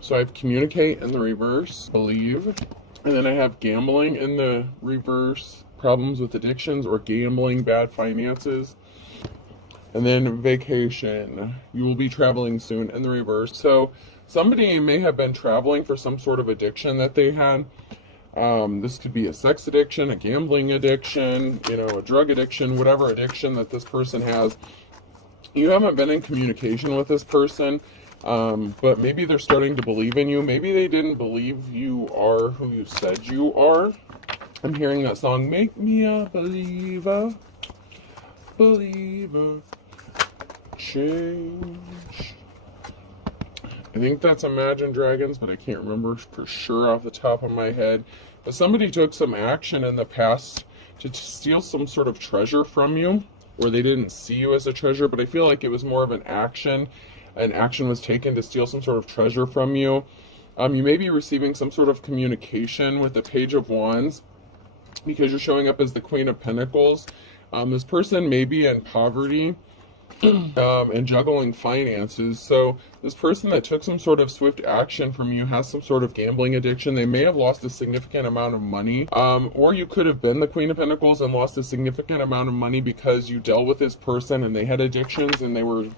So I have communicate in the reverse, believe, and then I have gambling in the reverse, problems with addictions or gambling, bad finances. And then vacation, you will be traveling soon in the reverse. So somebody may have been traveling for some sort of addiction that they had. This could be a sex addiction, a gambling addiction, a drug addiction, whatever addiction that this person has. You haven't been in communication with this person, but maybe they're starting to believe in you. Maybe they didn't believe you are who you said you are. I'm hearing that song, Make Me a Believer, Believer, Change. I think that's Imagine Dragons, but I can't remember for sure off the top of my head. But somebody took some action in the past to steal some sort of treasure from you, or they didn't see you as a treasure, but I feel like it was more of an action. An action was taken to steal some sort of treasure from you. You may be receiving some sort of communication with the Page of Wands because you're showing up as the Queen of Pentacles. This person may be in poverty and juggling finances. So this person that took some sort of swift action from you has some sort of gambling addiction. They may have lost a significant amount of money, or you could have been the Queen of Pentacles and lost a significant amount of money because you dealt with this person and they had addictions and they were,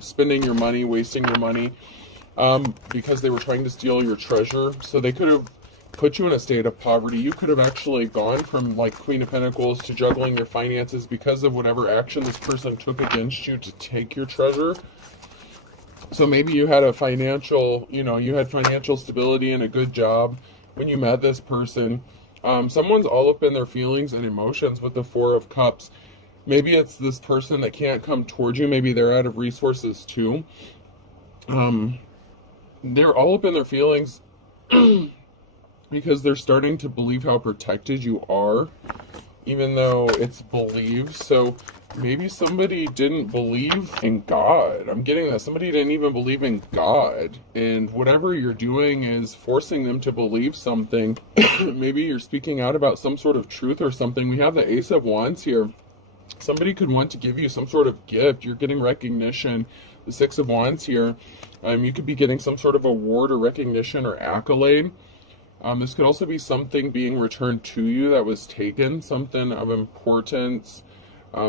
spending your money, wasting your money, because they were trying to steal your treasure. So they could have put you in a state of poverty. You could have actually gone from like Queen of Pentacles to juggling your finances because of whatever action this person took against you to take your treasure. So maybe you had a financial, you had financial stability and a good job when you met this person. Someone's all up in their feelings and emotions with the Four of Cups. Maybe it's this person that can't come towards you. Maybe they're out of resources too. They're all up in their feelings because they're starting to believe how protected you are, even though it's believed. So maybe somebody didn't believe in God. I'm getting that. Somebody didn't even believe in God. And whatever you're doing is forcing them to believe something. Maybe you're speaking out about some sort of truth or something. We have the Ace of Wands here. Somebody could want to give you some sort of gift. You're getting recognition. The Six of Wands here. You could be getting some sort of award or recognition or accolade. This could also be something being returned to you that was taken, something of importance,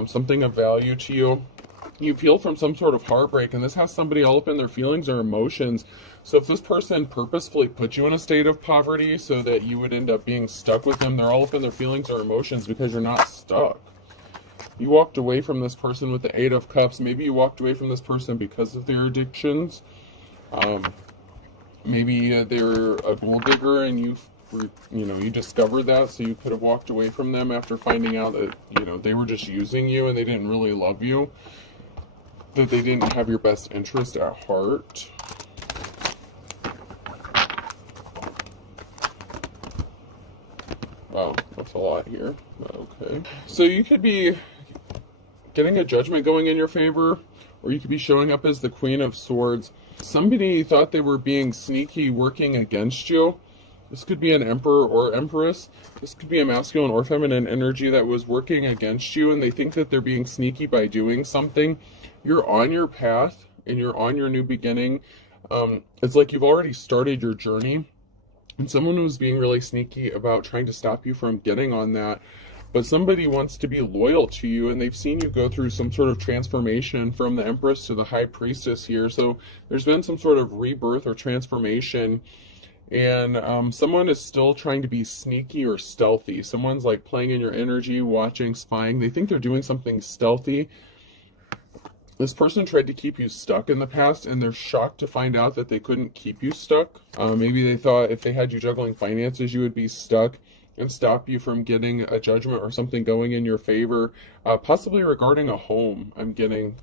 something of value to you. You feel from some sort of heartbreak, and this has somebody all up in their feelings or emotions. So if this person purposefully put you in a state of poverty so that you would end up being stuck with them, they're all up in their feelings or emotions because you're not stuck. You walked away from this person with the Eight of Cups. Maybe you walked away from this person because of their addictions. Maybe they're a gold digger and you discovered that, so you could have walked away from them after finding out that, they were just using you and they didn't really love you, that they didn't have your best interest at heart. Wow, that's a lot here. Okay. So you could be getting a judgment going in your favor, or you could be showing up as the Queen of Swords. Somebody thought they were being sneaky, working against you. This could be an emperor or empress. This could be a masculine or feminine energy that was working against you, and they think that they're being sneaky by doing something. You're on your path, and you're on your new beginning. It's like you've already started your journey, and someone was being really sneaky about trying to stop you from getting on that. But somebody wants to be loyal to you, and they've seen you go through some sort of transformation from the Empress to the High Priestess here. So there's been some sort of rebirth or transformation, and someone is still trying to be sneaky or stealthy. Someone's like playing in your energy, watching, spying. They think they're doing something stealthy. This person tried to keep you stuck in the past, and they're shocked to find out that they couldn't keep you stuck. Maybe they thought if they had you juggling finances, you would be stuck and stop you from getting a judgment or something going in your favor, possibly regarding a home, I'm getting.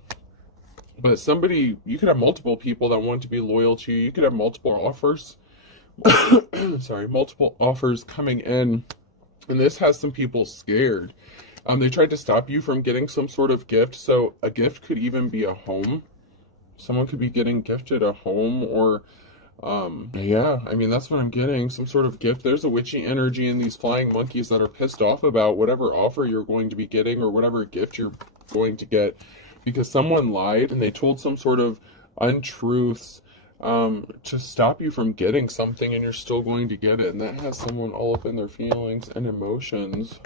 But somebody, you could have multiple people that want to be loyal to you. You could have multiple offers. Sorry, multiple offers coming in. And this has some people scared. They tried to stop you from getting some sort of gift. So a gift could even be a home. Someone could be getting gifted a home, or yeah, I mean, that's what I'm getting, some sort of gift. There's a witchy energy in these flying monkeys that are pissed off about whatever offer you're going to be getting or whatever gift you're going to get, because someone lied and they told some sort of untruths. to stop you from getting something, and you're still going to get it. And that has someone all up in their feelings and emotions.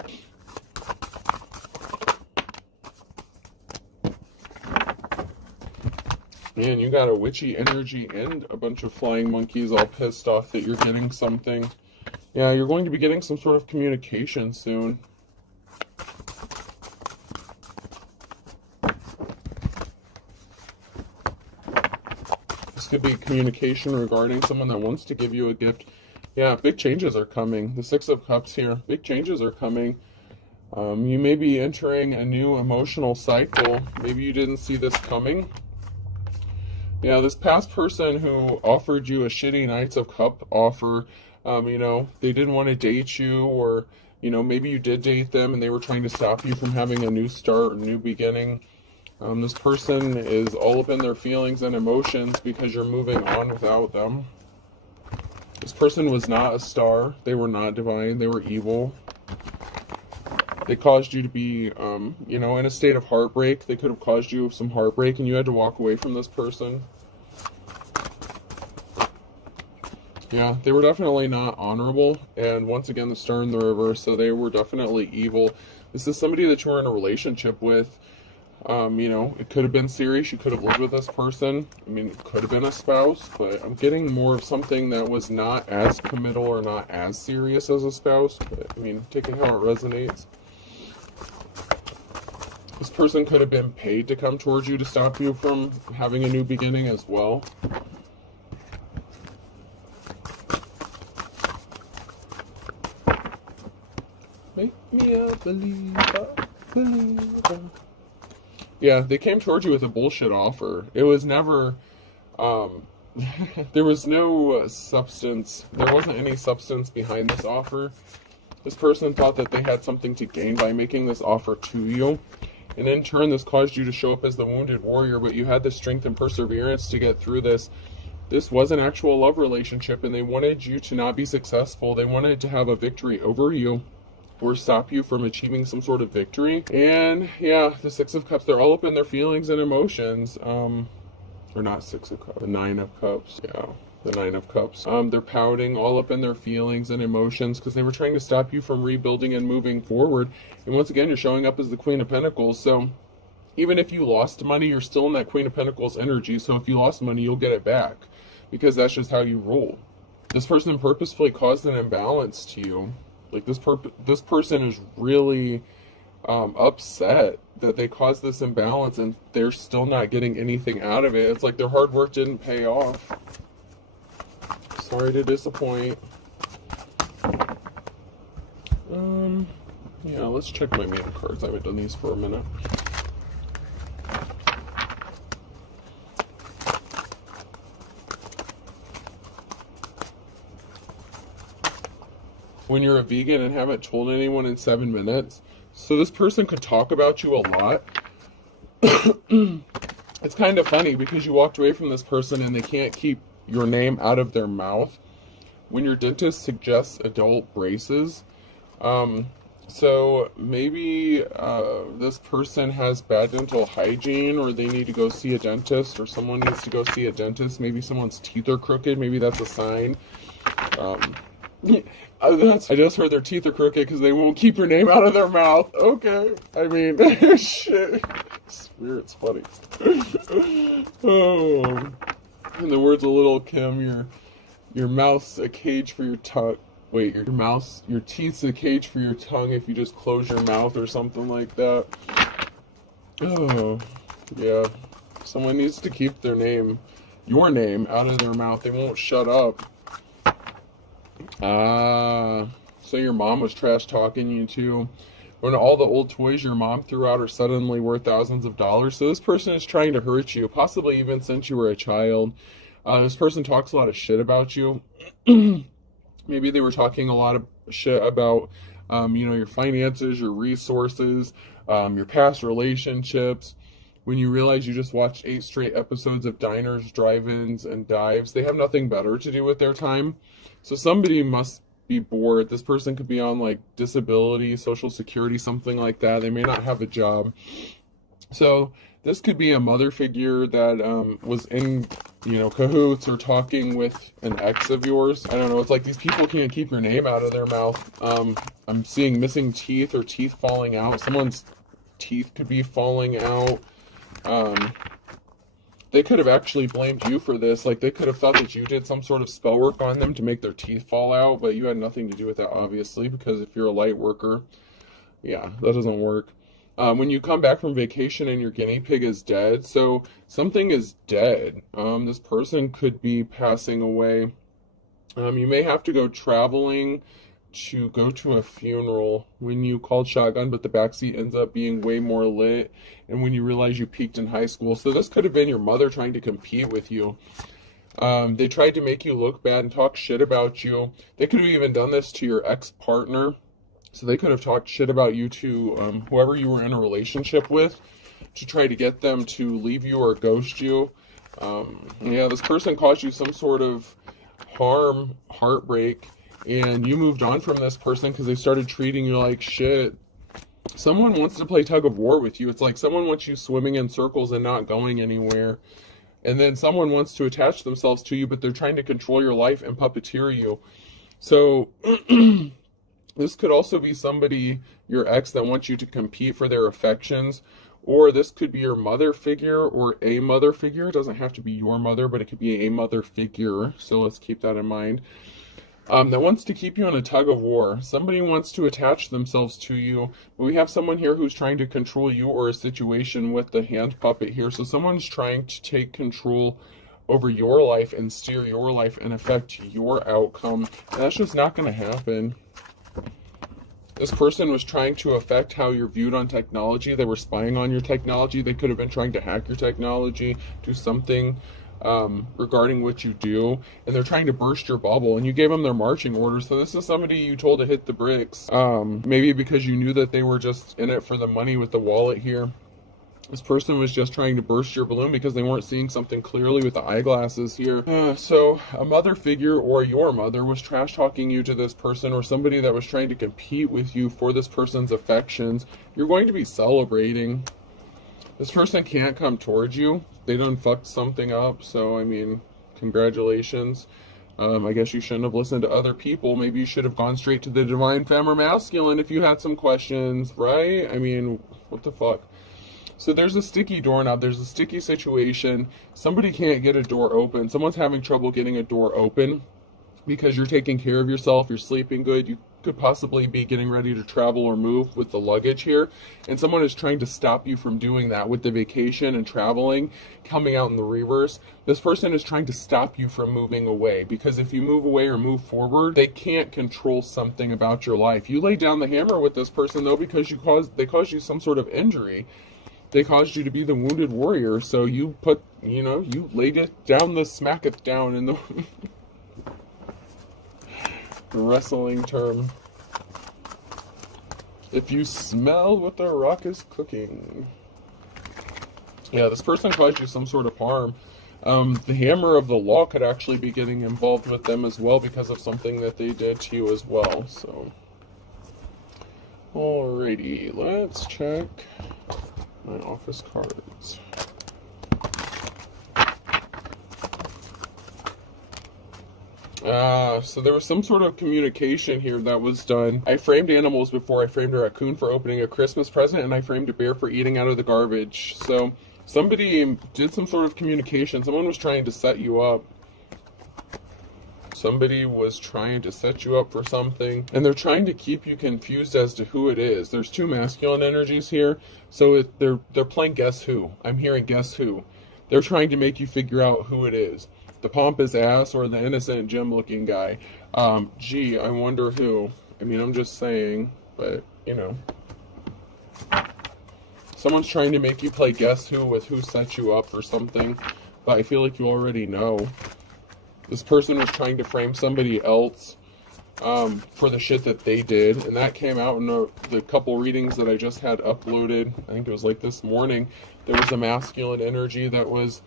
Man, you got a witchy energy and a bunch of flying monkeys all pissed off that you're getting something. Yeah, you're going to be getting some sort of communication soon. This could be communication regarding someone that wants to give you a gift. Yeah, big changes are coming. The Six of Cups here. Big changes are coming. You may be entering a new emotional cycle. Maybe you didn't see this coming. Yeah, this past person who offered you a shitty Knights of Cup offer, you know, they didn't want to date you, or, you know, maybe you did date them and they were trying to stop you from having a new start, a new beginning. This person is all up in their feelings and emotions because you're moving on without them. This person was not a star. They were not divine. They were evil. They caused you to be, you know, in a state of heartbreak. They could have caused you some heartbreak and you had to walk away from this person. Yeah, they were definitely not honorable. And once again, the Star in the reverse, so they were definitely evil. This is somebody that you were in a relationship with. You know, it could have been serious. You could have lived with this person. I mean, it could have been a spouse, but I'm getting more of something that was not as committal or not as serious as a spouse. But, I mean, taking how it resonates. This person could have been paid to come towards you to stop you from having a new beginning as well. Make me a believer, believer. Yeah, they came towards you with a bullshit offer. It was never, there was no substance. There wasn't any substance behind this offer. This person thought that they had something to gain by making this offer to you. And in turn, this caused you to show up as the wounded warrior, but you had the strength and perseverance to get through this. This was an actual love relationship, and they wanted you to not be successful. They wanted to have a victory over you, or stop you from achieving some sort of victory. And yeah, the Six of Cups, they're all up in their feelings and emotions. Or not Six of Cups, the Nine of Cups. Yeah, the Nine of Cups. They're pouting, all up in their feelings and emotions because they were trying to stop you from rebuilding and moving forward. And once again, you're showing up as the Queen of Pentacles. So even if you lost money, you're still in that Queen of Pentacles energy. So if you lost money, you'll get it back because that's just how you roll. This person purposefully caused an imbalance to you. Like this person is really upset that they caused this imbalance and they're still not getting anything out of it. It's like their hard work didn't pay off. Sorry to disappoint. Yeah, let's check my mana cards. I haven't done these for a minute. When you're a vegan and haven't told anyone in 7 minutes. So this person could talk about you a lot. It's kind of funny because you walked away from this person and they can't keep your name out of their mouth. When your dentist suggests adult braces, so maybe this person has bad dental hygiene, or they need to go see a dentist, or someone needs to go see a dentist. Maybe someone's teeth are crooked. Maybe that's a sign. I just heard their teeth are crooked because they won't keep your name out of their mouth. Okay. I mean, shit. Spirit's funny. Oh. In the words of Little Kim, your mouth's a cage for your tongue. Wait, your teeth's a cage for your tongue if you just close your mouth or something like that. Oh, yeah. Someone needs to keep your name out of their mouth. They won't shut up. So your mom was trash talking you too. When all the old toys your mom threw out are suddenly worth thousands of dollars. So this person is trying to hurt you, possibly even since you were a child. This person talks a lot of shit about you. Maybe they were talking a lot of shit about, you know, your finances, your resources, your past relationships. When you realize you just watched 8 straight episodes of diners, drive-ins, and dives, they have nothing better to do with their time. So somebody must be bored. This person could be on like disability, social security, something like that. They may not have a job. So this could be a mother figure that was in you know, cahoots or talking with an ex of yours. I don't know. It's like these people can't keep your name out of their mouth. I'm seeing missing teeth or teeth falling out. Someone's teeth could be falling out. They could have actually blamed you for this. Like, they could have thought that you did some sort of spell work on them to make their teeth fall out, but you had nothing to do with that, obviously, because if you're a light worker, yeah, that doesn't work. When you come back from vacation and your guinea pig is dead, so something is dead. This person could be passing away. You may have to go traveling to go to a funeral when you called shotgun, but the backseat ends up being way more lit, and when you realize you peaked in high school. So this could have been your mother trying to compete with you. They tried to make you look bad and talk shit about you. They could have even done this to your ex-partner. So they could have talked shit about you to whoever you were in a relationship with to try to get them to leave you or ghost you. Yeah, this person caused you some sort of harm, heartbreak, and you moved on from this person because they started treating you like shit. Someone wants to play tug of war with you. It's like someone wants you swimming in circles and not going anywhere. And then someone wants to attach themselves to you, but they're trying to control your life and puppeteer you. So this could also be somebody, your ex, that wants you to compete for their affections. Or this could be your mother figure or a mother figure. It doesn't have to be your mother, but it could be a mother figure. So let's keep that in mind. That wants to keep you in a tug of war. Somebody wants to attach themselves to you. But we have someone here who's trying to control you or a situation with the hand puppet here. So someone's trying to take control over your life and steer your life and affect your outcome. And that's just not going to happen. This person was trying to affect how you're viewed on technology. They were spying on your technology. They could have been trying to hack your technology, do something regarding what you do, and they're trying to burst your bubble, and you gave them their marching orders. So this is somebody you told to hit the bricks, maybe because you knew that they were just in it for the money with the wallet here. This person was just trying to burst your balloon because they weren't seeing something clearly with the eyeglasses here. So a mother figure or your mother was trash talking you to this person, or somebody that was trying to compete with you for this person's affections. You're going to be celebrating. This person can't come towards you. They done fucked something up. So, I mean, congratulations. I guess you shouldn't have listened to other people. Maybe you should have gone straight to the divine femme or masculine if you had some questions, right? I mean, what the fuck? So there's a sticky door now. There's a sticky situation. Somebody can't get a door open. Someone's having trouble getting a door open because you're taking care of yourself. You're sleeping good. You could possibly be getting ready to travel or move with the luggage here. And someone is trying to stop you from doing that with the vacation and traveling, coming out in the reverse. This person is trying to stop you from moving away, because if you move away or move forward, they can't control something about your life. You lay down the hammer with this person, though, because they caused you some sort of injury. They caused you to be the wounded warrior, so you put, you laid it down the smacketh down in the wrestling term. If you smell what the rock is cooking. Yeah, this person caused you some sort of harm. The hammer of the law could actually be getting involved with them as well because of something that they did to you as well, so. Alrighty, let's check my office cards. So there was some sort of communication here that was done. I framed animals before. I framed a raccoon for opening a Christmas present, and I framed a bear for eating out of the garbage. So somebody did some sort of communication. Someone was trying to set you up. Somebody was trying to set you up for something, and they're trying to keep you confused as to who it is. There's two masculine energies here, so they're playing guess who. I'm hearing guess who. They're trying to make you figure out who it is. The pompous ass or the innocent gym-looking guy. Gee, I wonder who. I mean, I'm just saying, but, Someone's trying to make you play guess who with who set you up or something, but I feel like you already know. This person was trying to frame somebody else for the shit that they did, and that came out in the couple readings that I just had uploaded. I think it was like this morning. There was a masculine energy that was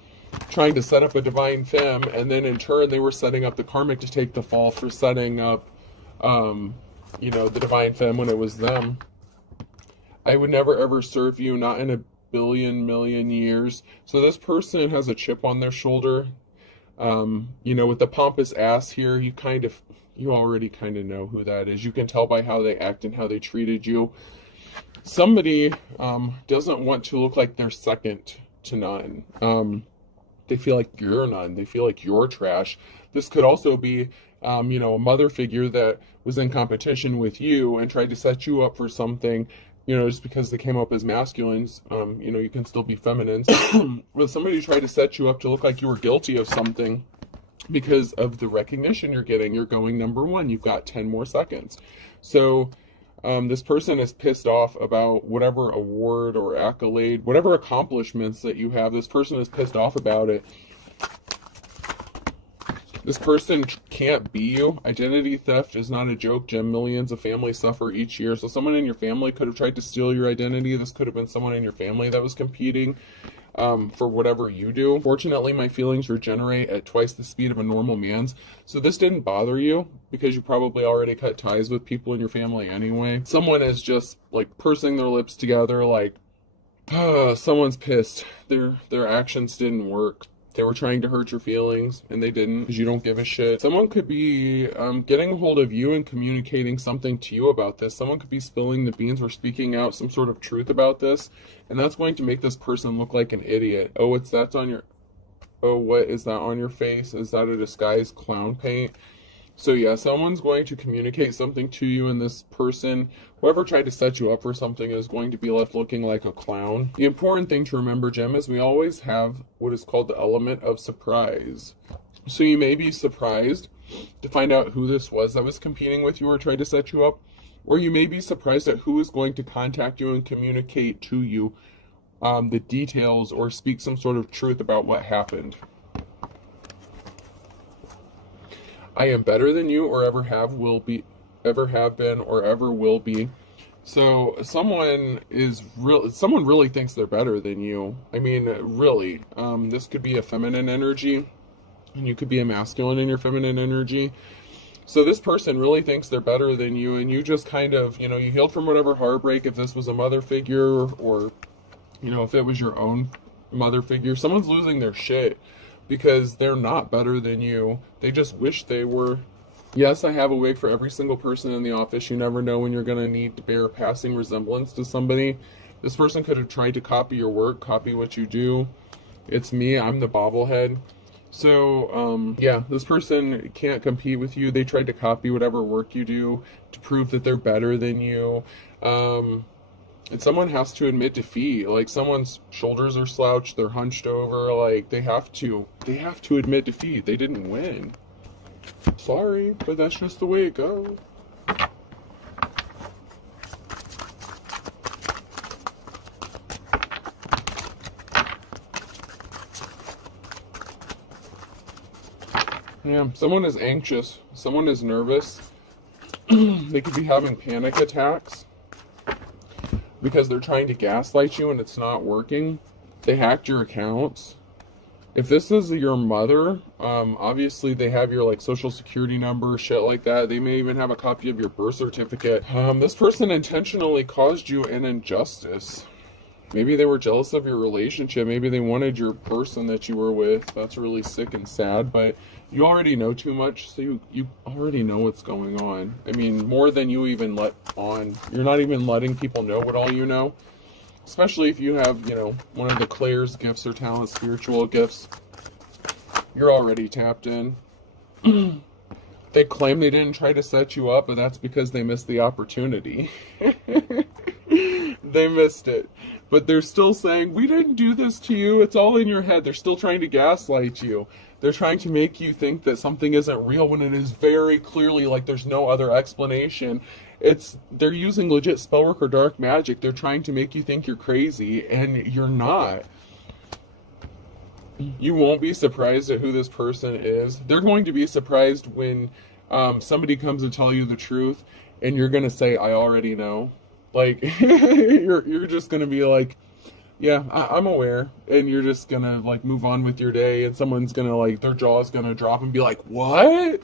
trying to set up a divine femme, and then in turn they were setting up the karmic to take the fall for setting up, the divine femme when it was them. I would never ever serve you, not in a billion million years. So this person has a chip on their shoulder. With the pompous ass here, you already kind of know who that is. You can tell by how they act and how they treated you. Somebody doesn't want to look like they're second to none. They feel like you're none. They feel like you're trash. This could also be, a mother figure that was in competition with you and tried to set you up for something, just because they came up as masculines. You can still be feminines. But somebody tried to set you up to look like you were guilty of something because of the recognition you're getting. You're going number one. You've got 10 more seconds. So this person is pissed off about whatever award or accolade, whatever accomplishments that you have. This person is pissed off about it. This person can't be you. Identity theft is not a joke, Jim. Millions of families suffer each year. So someone in your family could have tried to steal your identity. This could have been someone in your family that was competing for whatever you do. Fortunately, my feelings regenerate at twice the speed of a normal man's. So this didn't bother you because you probably already cut ties with people in your family anyway. Someone is just like pursing their lips together like, someone's pissed. Their actions didn't work. They were trying to hurt your feelings, and they didn't, because you don't give a shit. Someone could be getting a hold of you and communicating something to you about this. Someone could be spilling the beans or speaking out some sort of truth about this, and that's going to make this person look like an idiot. Oh, what is that on your face? Is that a disguised clown paint? So yeah, someone's going to communicate something to you, and this person, whoever tried to set you up for something, is going to be left looking like a clown. The important thing to remember, Jim, is we always have what is called the element of surprise. So you may be surprised to find out who this was that was competing with you or tried to set you up, or you may be surprised at who is going to contact you and communicate to you the details or speak some sort of truth about what happened. I am better than you, or ever have been, or ever will be. So someone really thinks they're better than you. I mean, really. This could be a feminine energy, and you could be a masculine in your feminine energy. So this person really thinks they're better than you, and you just kind of, you healed from whatever heartbreak, if this was a mother figure, or, if it was your own mother figure. Someone's losing their shit because they're not better than you. They just wish they were. Yes, I have a wig for every single person in the office. You never know when you're going to need to bear a passing resemblance to somebody. This person could have tried to copy your work, copy what you do. It's me. I'm the bobblehead. So, yeah, this person can't compete with you. They tried to copy whatever work you do to prove that they're better than you. And someone has to admit defeat. Like, someone's shoulders are slouched, they're hunched over, like, they have to admit defeat. They didn't win. Sorry, but that's just the way it goes. Yeah, someone is anxious. Someone is nervous. They could be having panic attacks because they're trying to gaslight you and it's not working. They hacked your accounts. If this is your mother, obviously they have your social security number, shit like that. They may even have a copy of your birth certificate. This person intentionally caused you an injustice. Maybe they were jealous of your relationship. Maybe they wanted your person that you were with. That's really sick and sad, but you already know too much, so you already know what's going on. I mean, more than you even let on. You're not even letting people know what all you know. Especially if you have, one of the Claire's gifts or talents, spiritual gifts. You're already tapped in. They claim they didn't try to set you up, but that's because they missed the opportunity. They missed it. But they're still saying, we didn't do this to you. It's all in your head. They're still trying to gaslight you. They're trying to make you think that something isn't real when it is very clearly there's no other explanation. They're using legit spellwork or dark magic. They're trying to make you think you're crazy, and you're not. You won't be surprised at who this person is. They're going to be surprised when somebody comes to tell you the truth, and you're going to say, I already know. You're just going to be like, yeah, I'm aware. And you're just going to, move on with your day, and someone's going to, their jaw's going to drop and be like, what?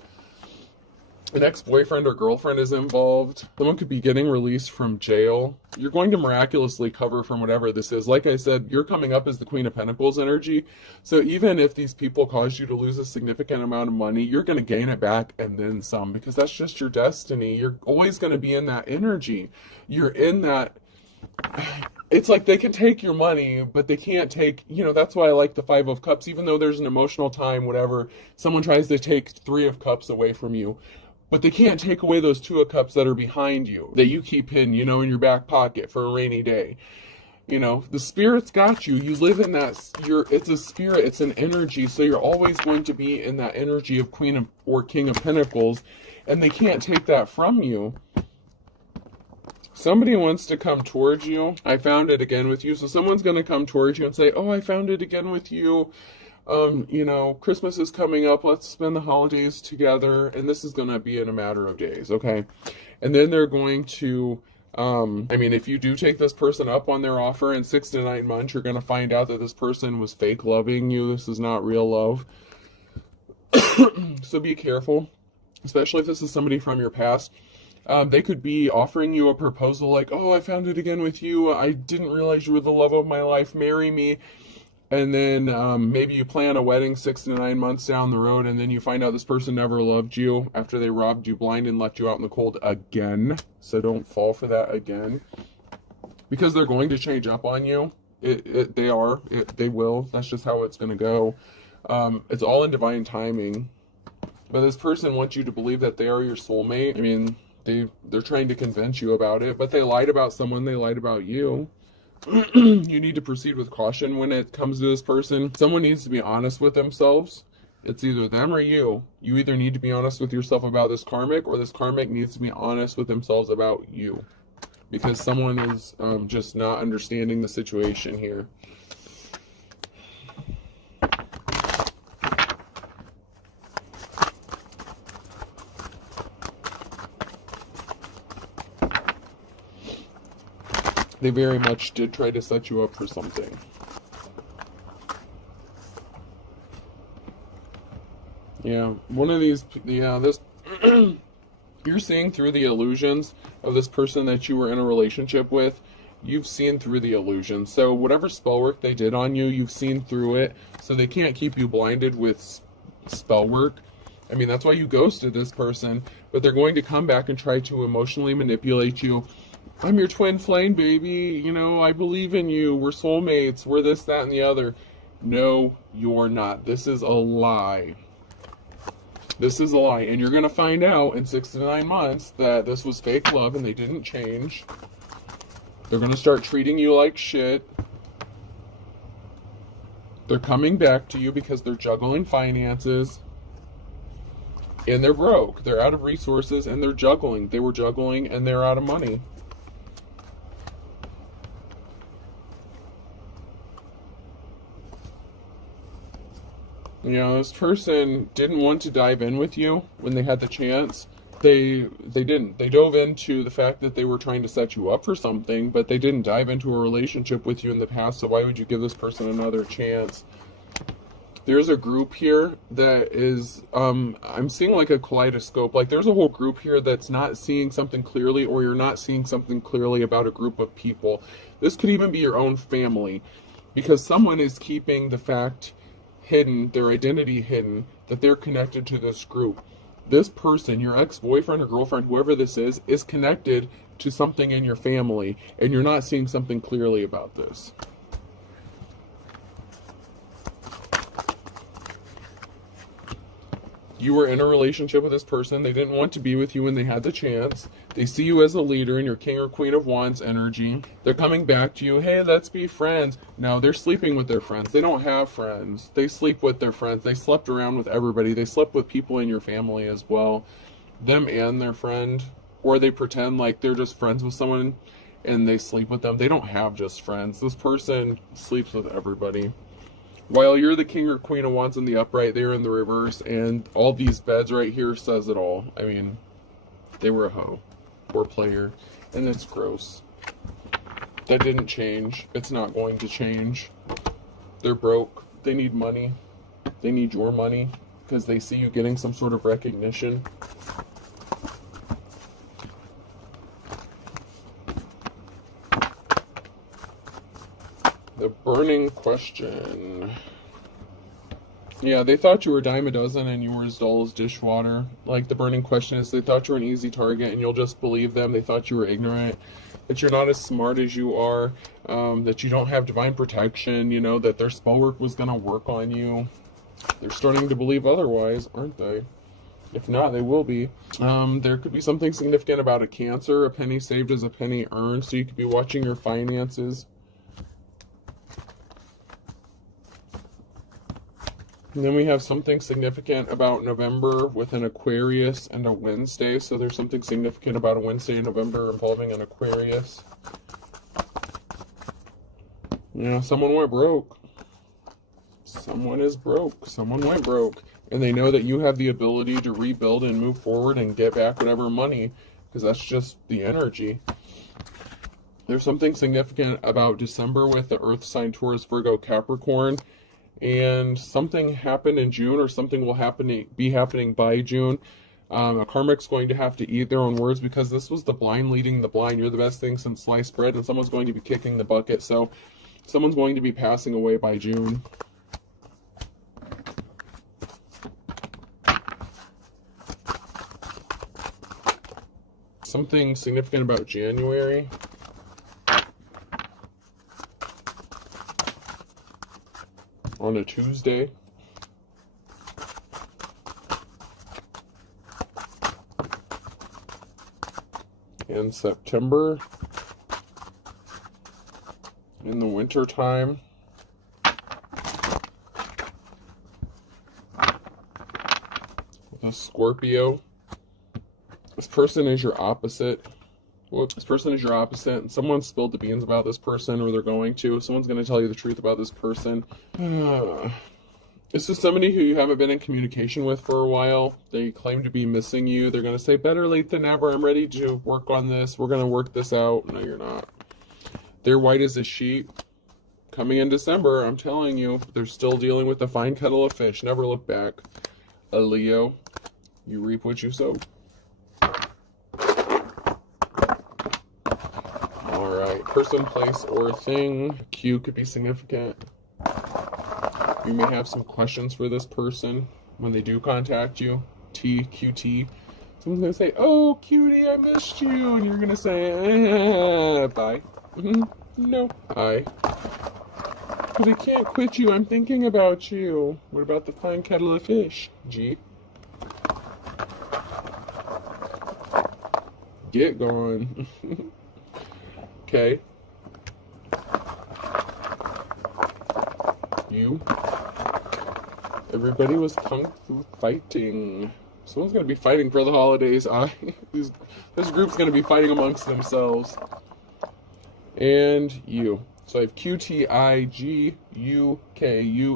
an ex-boyfriend or girlfriend is involved. Someone could be getting released from jail. You're going to miraculously cover from whatever this is. Like I said, you're coming up as the Queen of Pentacles energy. So even if these people cause you to lose a significant amount of money, you're going to gain it back and then some, because that's just your destiny. You're always going to be in that energy. You're in that. It's like they can take your money, but they can't take, that's why I like the Five of Cups. Even though there's an emotional time, whatever, someone tries to take Three of Cups away from you. But they can't take away those Two of Cups that are behind you, that you keep hidden, in your back pocket for a rainy day. The Spirit's got you. You live in that, it's a spirit, it's an energy, so you're always going to be in that energy of Queen of, or King of Pentacles, and they can't take that from you. Somebody wants to come towards you. I found it again with you. So someone's going to come towards you and say, oh, I found it again with you. Christmas is coming up. Let's spend the holidays together. And this is going to be in a matter of days. Okay. And then they're going to, if you do take this person up on their offer in 6 to 9 months, you're going to find out that this person was fake loving you. This is not real love. So be careful, especially if this is somebody from your past. They could be offering you a proposal like, oh, I found it again with you. I didn't realize you were the love of my life. Marry me. And then maybe you plan a wedding 6 to 9 months down the road, and then you find out this person never loved you after they robbed you blind and left you out in the cold again. So don't fall for that again. Because they're going to change up on you. They will. That's just how it's going to go. It's all in divine timing. But this person wants you to believe that they are your soulmate. They're trying to convince you about it, but they lied about someone, they lied about you. You need to proceed with caution when it comes to this person. Someone needs to be honest with themselves. It's either them or you. You either need to be honest with yourself about this karmic, or this karmic needs to be honest with themselves about you. Because someone is just not understanding the situation here. They very much did try to set you up for something. Yeah, this, you're seeing through the illusions of this person that you were in a relationship with. You've seen through the illusion. So whatever spell work they did on you, you've seen through it. So they can't keep you blinded with spell work. That's why you ghosted this person. But they're going to come back and try to emotionally manipulate you. I'm your twin flame, baby. I believe in you. We're soulmates. We're this, that, and the other. No, you're not. This is a lie. This is a lie. And you're going to find out in 6 to 9 months that this was fake love and they didn't change. They're going to start treating you like shit. They're coming back to you because they're juggling finances. And they're broke. They're out of resources and they're juggling. They were juggling and they're out of money. This person didn't want to dive in with you when they had the chance. They didn't. They dove into the fact that they were trying to set you up for something, but they didn't dive into a relationship with you in the past, so why would you give this person another chance? There's a group here that is, I'm seeing like a kaleidoscope. Like there's a whole group here that's not seeing something clearly, or you're not seeing something clearly about a group of people. This could even be your own family, because someone is keeping the fact hidden, their identity hidden, that they're connected to this group. This person, your ex-boyfriend or girlfriend, whoever this is connected to something in your family, and you're not seeing something clearly about this. You were in a relationship with this person. They didn't want to be with you when they had the chance. They see you as a leader in your King or Queen of Wands energy. They're coming back to you. Hey, let's be friends. No, they're sleeping with their friends. They don't have friends. They sleep with their friends. They slept around with everybody. They slept with people in your family as well. Them and their friend. Or they pretend like they're just friends with someone and they sleep with them. They don't have just friends. This person sleeps with everybody. While you're the King or Queen of Wands in the upright, they're in the reverse, and all these beds right here says it all. They were a hoe. Poor player. And it's gross. That didn't change. It's not going to change. They're broke. They need money. They need your money, because they see you getting some sort of recognition. The burning question. Yeah, they thought you were a dime a dozen and you were as dull as dishwater. Like, the burning question is, they thought you were an easy target and you'll just believe them. They thought you were ignorant, that you're not as smart as you are, that you don't have divine protection, you know, that their spell work was going to work on you. They're starting to believe otherwise, aren't they? If not, they will be. There could be something significant about a Cancer. A penny saved is a penny earned, so you could be watching your finances. And then we have something significant about November with an Aquarius and a Wednesday. So there's something significant about a Wednesday in November involving an Aquarius. Yeah, someone went broke. Someone is broke. Someone went broke. And they know that you have the ability to rebuild and move forward and get back whatever money, because that's just the energy. There's something significant about December with the Earth sign Taurus, Virgo, Capricorn. And something happened in June, or something will be happening by June. A karmic's going to have to eat their own words, because this was the blind leading the blind. You're the best thing since sliced bread, and someone's going to be kicking the bucket. So someone's going to be passing away by June. Something significant about January. On a Tuesday. In September. In the winter time. With a Scorpio. This person is your opposite. Well, this person is your opposite, and someone spilled the beans about this person, or they're going to. Someone's going to tell you the truth about this person. This is somebody who you haven't been in communication with for a while. They claim to be missing you. They're going to say, better late than never. I'm ready to work on this. We're going to work this out. No, you're not. They're white as a sheet. Coming in December, I'm telling you, they're still dealing with a fine kettle of fish. Never look back. A Leo, you reap what you sow. Alright, person, place, or thing. Q could be significant. You may have some questions for this person when they do contact you. T, QT. Someone's going to say, oh, cutie, I missed you. And you're going to say, bye. No. Hi. But I can't quit you. I'm thinking about you. What about the fine kettle of fish? G. Get gone. Okay. You. Everybody was kung fu fighting. Someone's going to be fighting for the holidays. This group's going to be fighting amongst themselves. And you. So I have Q, T, I, G, U, K, U,